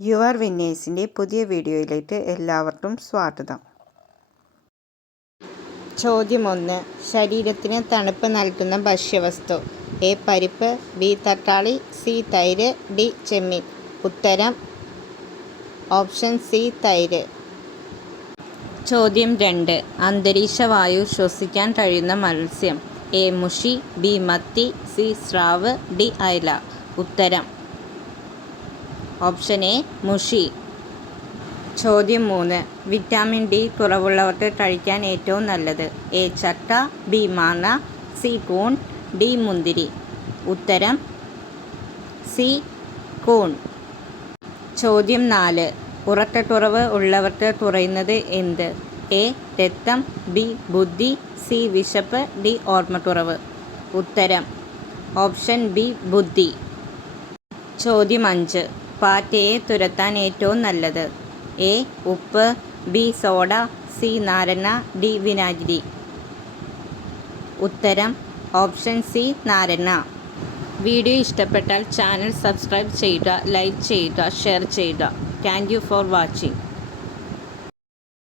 Your വിന്നേഴ്സിൻ്റെ പുതിയ വീഡിയോയിലേക്ക് എല്ലാവർക്കും സ്വാഗതം. ചോദ്യം 1. ശരീരത്തിന് തണുപ്പ് നൽകുന്ന ഭക്ഷ്യവസ്തു. എ. പരിപ്പ്, ബി. തക്കാളി, സി. തൈര്, ഡി. ചെമ്മീൻ. ഉത്തരം ഓപ്ഷൻ സി. തൈര്. ചോദ്യം 2. അന്തരീക്ഷ വായു ശ്വസിക്കാൻ കഴിയുന്ന മത്സ്യം. എ. മുഷി, ബി. മത്തി, സി. സ്രാവ്, ഡി. അയല. ഉത്തരം ഓപ്ഷൻ എ. മുഷി. ചോദ്യം 3. വിറ്റാമിൻ ഡി കുറവുള്ളവർക്ക് കഴിക്കാൻ ഏറ്റവും നല്ലത്. എ. ചക്ക, ബി. മാങ്ങ, സി. കൂൺ, ഡി. മുന്തിരി. ഉത്തരം സി. കൂൺ. ചോദ്യം 4. ഉറക്കക്കുറവ് ഉള്ളവർക്ക് കുറയുന്നത് എന്ത്? എ. രക്തം, ബി. ബുദ്ധി, സി. വിശപ്പ്, ഡി. ഓർമ്മക്കുറവ്. ഉത്തരം ഓപ്ഷൻ ബി. ബുദ്ധി. ചോദ്യം 5. പാറ്റയെ തുരത്താൻ ഏറ്റവും നല്ലത്. എ. ഉപ്പ്, ബി. Soda, C. നാരങ്ങ, ഡി. വിനാഗിരി. ഉത്തരം ഓപ്ഷൻ സി. നാരങ്ങ. വീഡിയോ ഇഷ്ടപ്പെട്ടാൽ ചാനൽ സബ്സ്ക്രൈബ് ചെയ്യുക, ലൈക്ക് ചെയ്യുക, ഷെയർ ചെയ്യുക. Thank you for watching.